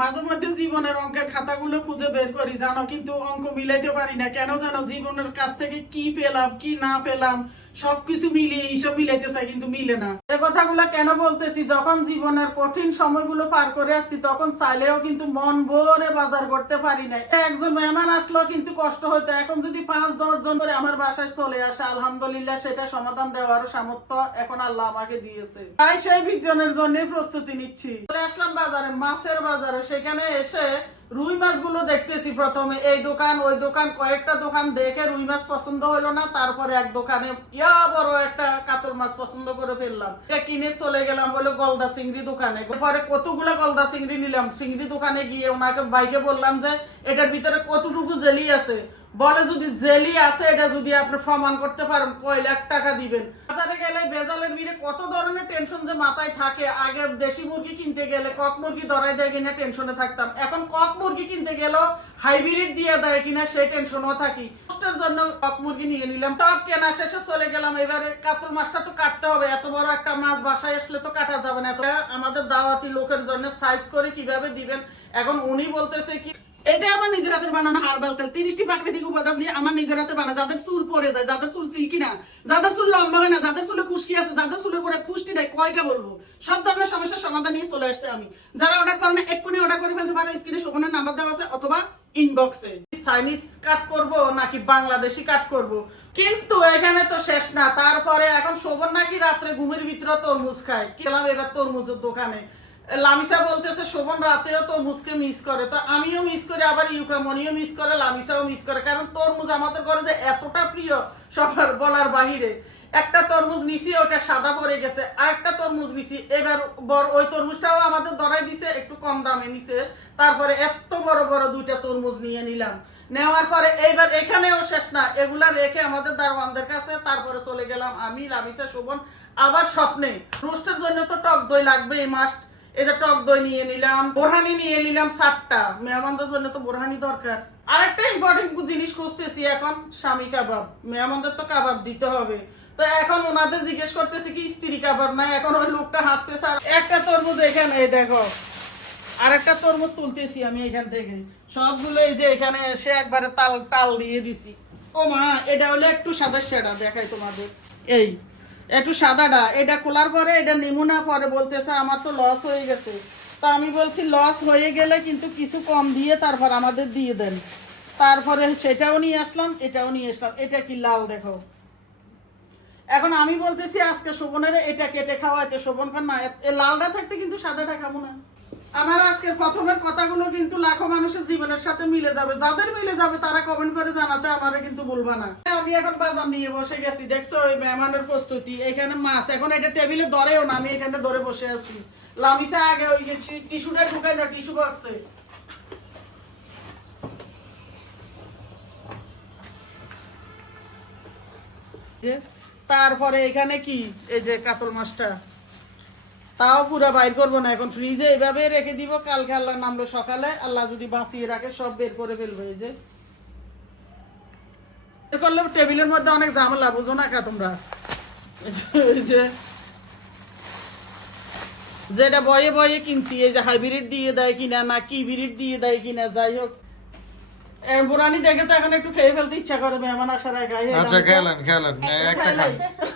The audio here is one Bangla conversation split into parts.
মাঝে মধ্যে জীবনের অঙ্কের খাতাগুলো খুঁজে বের করি, জানো, কিন্তু অঙ্ক মিলাইতে পারি না। কেন জানো, জীবনের কাছ থেকে কি পেলাম, কি না পেলাম সবকিছু মিলিয়ে হিসাব মিলাইতে চাই, কিন্তু মিলে না। এ কথাগুলো কেন বলতেছি? যখন জীবনের কঠিন সময়গুলো পার করে আসছি, তখন চাইলেও কিন্তু মন ভরে বাজার করতে পারি না একজন মেহমান আসলো কিন্তু কষ্ট হতো এখন যদি পাঁচ, দশ জন করে আমার বাসায় চলে আসে, আলহামদুলিল্লাহ সেটা সমাধান দেওয়ার সামর্থ্য এখন আল্লাহ আমাকে দিয়েছে। তাই সেই বিজনের জন্য প্রস্তুতি নিচ্ছি। চলে আসলাম বাজারে, মাছের বাজারে। সেখানে এসে রুই মাছগুলো দেখতেছি প্রথমে। এই দোকান, ওই দোকান, কয়েকটা দোকান দেখে রুই মাছ পছন্দ হলো না, তারপরে এক দোকানে ইয়া বড় একটা কাতল মাছ পছন্দ করে ফেললাম। এটা কিনে চলে গেলাম হলো গলদা চিংড়ি দোকানে। পরে কতগুলো গলদা চিংড়ি নিলাম। চিংড়ি দোকানে গিয়ে ওনাকে বাইকে বললাম যে, এটার ভিতরে কতটুকু জেলি আছে? বলে যদি জেলি আছে, এটা যদি আপনি প্রমাণ করতে পারেন, কয় লাখ টাকা দিবেন। বাজারে গেলে বেজালের ভিড়ে কত ধরনের টেনশন যে মাথায় থাকে। আগে দেশি মুরগি কিনতে গেলে কক মুরগি ধরাই দেয় কিনা টেনশনে থাকতাম। এখন কক মুরগি কিনতে গেলেও হাইব্রিড দিয়ে দেয় কিনা সেই টেনশনও থাকি। কষ্টের জন্য কক মুরগি নিয়ে নিলাম। সব কেনা শেষে চলে গেলাম। এবারে কাতল মাছটা তো কাটতে হবে। এত বড় একটা মাছ বাসায় আসলে তো কাটা যাবে না। আমাদের দাওয়াতি লোকের জন্য সাইজ করে কীভাবে দিবেন? এখন উনি বলতেছে কি এটা আমার নিজের হাতের বানানো হার্বাল তেল তিরিশটি প্রাকৃতিক উপাদান দিয়ে আমার নিজের হাতে বানা যাদের চুল পড়ে যায়, যাদের চুল সিল্কি না, যাদের চুল লম্বা হয় না, যাদের চুলে খুশকি আছে, যাদের চুলের পরে পুষ্টি দেয় কয়টা বলব? সব ধরনের সমস্যার সমাধান নিয়ে চলে আসছে আমি। যারা অর্ডার করেন এক্ষুনি অর্ডার করে ফেলতে পারো। স্ক্রিনে শোভনের নাম্বার দেওয়া আছে অথবা ইনবক্সে চাইনিজ কাট করব নাকি বাংলাদেশি কাট করব? কিন্তু এখানে তো শেষ না। তারপরে এখন শোভন নাকি রাত্রে ঘুমের ভিতরে তরমুজ খায়। গেলাম এবার তরমুজের দোকানে। লামিসা বলতেছে, শোভন রাতেও তরমুজকে মিস করে। তো আমিও মিস করি, আবার ইউকামনিও মিস করে, লামিসাও মিস করে। কারণ তরমুজ আমাদের ঘরে যে এতটা প্রিয় সবার বলার বাহিরে, একটা তরমুজ নিছি, ওটা সাদা পড়ে গেছে আর একটা তরমুজ নিছি, এবার বড় ওই তরমুজটাও আমাদের ধরাই দিছে, একটু কম দামে নিছে, তারপরে এত বড় বড় দুইটা তরমুজ নিয়ে নিলাম। নেওয়ার পরে এইবার এখানেও শেষ না, এগুলা রেখে আমাদের দারোয়ানদের কাছে তারপরে চলে গেলাম আমি, লামিসা, শোভন, আবার স্বপ্নে। রোস্টের জন্য তো টক দই লাগবে এই মাস এটা টক দই নিয়ে নিলাম, বোরহানি নিয়ে নিলাম চারটা। মেহমানদের জন্য তো বোরহানি দরকার। আরেকটা ইম্পর্টেন্ট জিনিস খুঁজতেছি এখন, স্বামী কাবাব। মেহমানদের তো কাবাব দিতে হবে। তো এখন ওনাদের জিজ্ঞেস করতেছি কি, স্ত্রী কাবাব নাই? এখন ওই লোকটা হাসতেছে আর একটা তরমুজ এখানে, এই দেখো। আর একটা তরমুজ তুলতেছি আমি এখান থেকে। সবগুলো এই যে এখানে এসে একবারে তাল তাল দিয়ে দিছি। ও মা এটা হলো একটু সাদা সেটা, দেখাই তোমাদের। এই। একটু সাদাটা, এটা খোলার পরে, এটা নিমুনা পরে বলতেছে, আমার তো লস হয়ে গেছে। তো আমি বলছি লস হয়ে গেলে কিন্তু কিছু কম দিয়ে তারপর আমাদের দিয়ে দেন। তারপরে সেটাও নিয়ে আসলাম, এটাও নিয়ে আসলাম। এটা কি লাল দেখো। এখন আমি বলতেছি, আজকে শোভনের, এটা কেটে খাওয়াইতে শোভন খান না। লালটা থাকতে কিন্তু সাদাটা খাব না। আমার আজকের প্রথমের কথাগুলো কিন্তু লাখো মানুষের জীবনের সাথে মিলে যাবে। যাদের মিলে যাবে, তারা কমেন্ট করে জানাতে আমারে কিন্তু বলবা না। আমি এখন বাজার নিয়ে বসে গেছি, দেখছ ওই মেহমানের প্রস্তুতি? এখানে মাছ, এখন এটা টেবিলে ধরেও না, আমি এখানে ধরে বসে আছি। লামিসা আগে ওই গেছি টিস্যুটা ঢুকাই না, টিস্যু বক্সে তারপরে এখানে কি? এই যে কাতল মাছটা। তাও পুরো বাইর করব না, এখন ফ্রিজে এইভাবে রেখে দিব, কালকে আল্লাহ নামলো সকালে, আল্লাহ যদি বাঁচিয়ে রাখে, সব বের করে ফেলব এই যে। করলে টেবিলের মধ্যে অনেক ঝামেলা, বুঝো না কা তোমরা। যে, যেটা বয়ে বয়ে কিনছি, এই যে হাইব্রিড দিয়ে দেয় কিনা, না কি ব্রিড দিয়ে দেয় কিনা, যাই হোক। বুড়ানি দেখে তো এখন একটু খেয়ে ফেলতে ইচ্ছা করে মেহমান আসার আগে। আচ্ছা খেলেন খেলেন একটা খান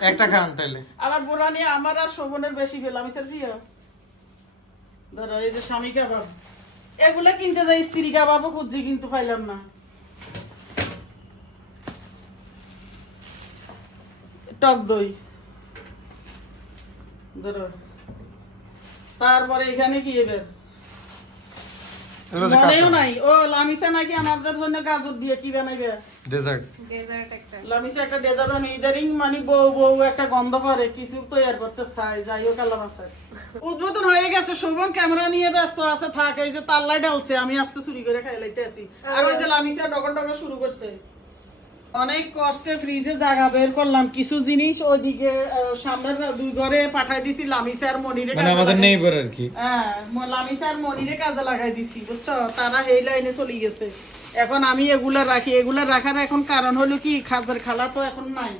একটা খান তাইলে। আবার বুড়ানি আমার আর শোভনের বেশি পেলাম স্যার প্রিয় ধরো এই যে স্বামী কাবাব। এগুলা কিনতে যাই স্ত্রী কাবাবও খুঁজছি কিন্তু পাইলাম না। টক দই। ধরো। তারপরে এখানে কি এবার? মনেও নাই। ও লামিসা নাকি আমাদের জন্য গাজর দিয়ে কি বানাইবে? ডেজার্ট ডেজার্ট একটা। লামিসা একটা ডেজার্ট বানিয়ে ইদারিং মানে বউ বউ একটা গন্ধ করে কিছু তৈরি করতে চাই যাই হোক আল্লাহ বাঁচায়। উদ্বোধন হয়ে গেছে। শোভন ক্যামেরা নিয়ে ব্যস্ত আছে থাক এই যে তাল্লাই ঢালছে আমি আস্তে চুরি করে খাই লাইতে আসি। আর ওই যে লামিসা ডগর ডগর শুরু করছে। অনেক কষ্টে ফ্রিজে জায়গা বের করলাম। কিছু জিনিস ওইদিকে সামনের দুই ঘরে পাঠাই দিছি লামিসা আর মনিরে মানে আমাদের লাগাই- নেইবার আর কি। হ্যাঁ ম- লামিসা আর মনিরে কাজে লাগাই দিছি বুঝছ? তারা এই লাইনে চলে গেছে। এখন আমি এগুলা রাখি। এগুলা রাখার এখন কারণ হলো কি খাজার খালা তো এখন নাই।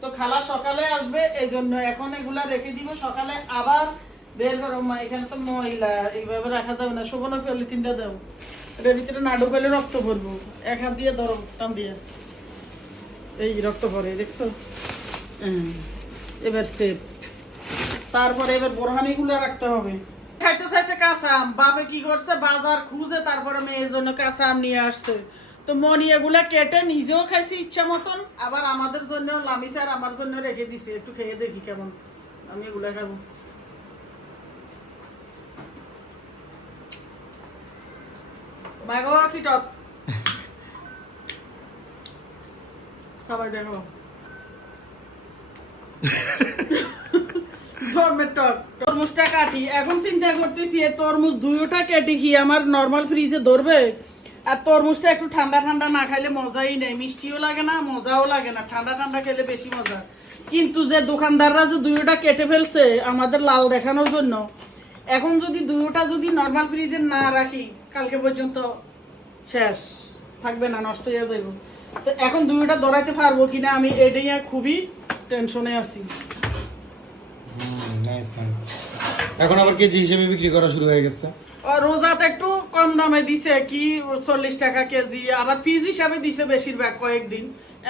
তো খালা সকালে আসবে এই জন্য এখন এগুলা রেখে দিব। সকালে আবার বের করো মা এখানে তো ময়লা এইভাবে রাখা যাবে না। শোভনা ফেলে তিনটা দাও। এটার ভিতরে নাড়ু ফেলে রক্ত পড়ব এক হাত দিয়ে ধরো টান দিয়ে। এই রক্ত পড়ে দেখছ? হুম, এবার সেপ তারপরে এবার বোরহানি গুলো রাখতে হবে। খাইতে চাইছে কাঁচা আম বাপে কি করছে? বাজার খুঁজে তারপরে মেয়ের জন্য কাঁচা নিয়ে আসছে। তো মনি এগুলা কেটে নিজেও খাইছি ইচ্ছা মতন আবার আমাদের জন্য লামিস আর আমার জন্য রেখে দিছে। একটু খেয়ে দেখি কেমন। আমি এগুলা খাব। মাগো কি টক? সবাই দেখো। কাটি। কি আমার নর্মাল ফ্রিজে ধরবে? আর তরমুজটা একটু ঠান্ডা ঠান্ডা না মজাই নেই। মিষ্টিও লাগে না, মজাও লাগে না। ঠান্ডা ঠান্ডা খেলে বেশি মজা। কিন্তু যে দোকানদাররা যে দুইটা কেটে ফেলছে, আমাদের লাল দেখানোর জন্য, এখন যদি দুইটা যদি নর্মাল ফ্রিজে না রাখি, কালকে পর্যন্ত শেষ। থাকবে না, নষ্ট হয়ে যাইব। তো এখন দুইটা ধরাইতে পারব কিনা আমি এটাই খুবই টেনশনে আছি। এখন আবার কেজি হিসেবে বিক্রি করা শুরু হয়ে গেছে। রোজাতে একটু কম দামে দিছে কি চল্লিশ টাকা কেজি আবার পিস হিসাবে দিছে বেশিরভাগ কয়েকদিন।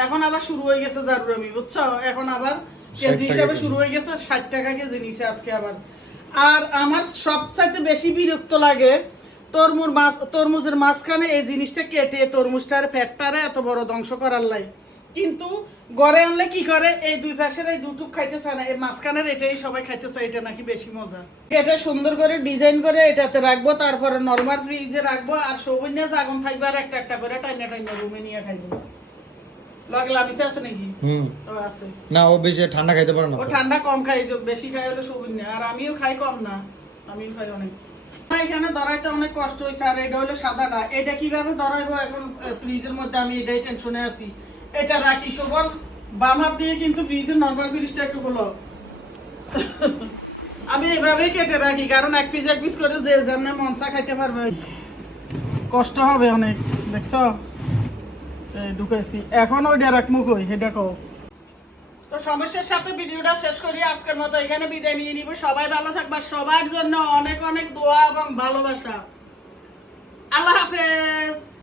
এখন আবার শুরু হয়ে গেছে জারুরামি বুঝছ? এখন আবার কেজি হিসাবে শুরু হয়ে গেছে ষাট টাকা কেজি নিছে আজকে আবার। আর আমার সবচাইতে বেশি বিরক্ত লাগে তরমুজ মাছ তরমুজের মাঝখানে এই জিনিসটা কেটে তরমুজটার ফ্যাটটারে এত বড় ধ্বংস করার লাই। কিন্তু গড়ে আনলে কি করে? এই দুই পাশের এই দুটুক খাইতে চায় না এই মাঝখানের এটাই সবাই খাইতে চায় এটা নাকি বেশি মজা। এটা সুন্দর করে ডিজাইন করে এটাতে রাখব তারপরে নর্মাল ফ্রিজে রাখব আর সৌবিন্যা আগুন থাকবে আর একটা একটা করে টাইনা টাইনা রুমে নিয়ে খাইবো না ও বেশি ঠান্ডা খাইতে পারে না ও ঠান্ডা কম খাই বেশি খাই হলে সৌবিন্যা। আর আমিও খাই কম না আমিও খাই অনেক। এখানে ধরাইতে অনেক কষ্ট হয়েছে আর এটা হলো সাদাটা। এটা কীভাবে ধরাইবো এখন ফ্রিজের মধ্যে আমি এটাই টেনশনে আছি। এটা রাখি, শোভন বাম হাত দিয়ে কিন্তু ফ্রিজের নর্মাল ফ্রিজটা একটু হলো আমি এভাবেই কেটে রাখি, কারণ এক পিস এক পিস করে যে যেমন মনসা খাইতে পারবে। কষ্ট হবে অনেক, দেখছ? এই ঢুকাইছি এখন ওইটা রাখ মুখ হই সেটা তো সমস্যার সাথে ভিডিওটা শেষ করি। আজকের মতো এখানে বিদায় নিয়ে নিব। সবাই ভালো থাকবা। সবার জন্য অনেক অনেক দোয়া এবং ভালোবাসা। আল্লাহ হাফেজ।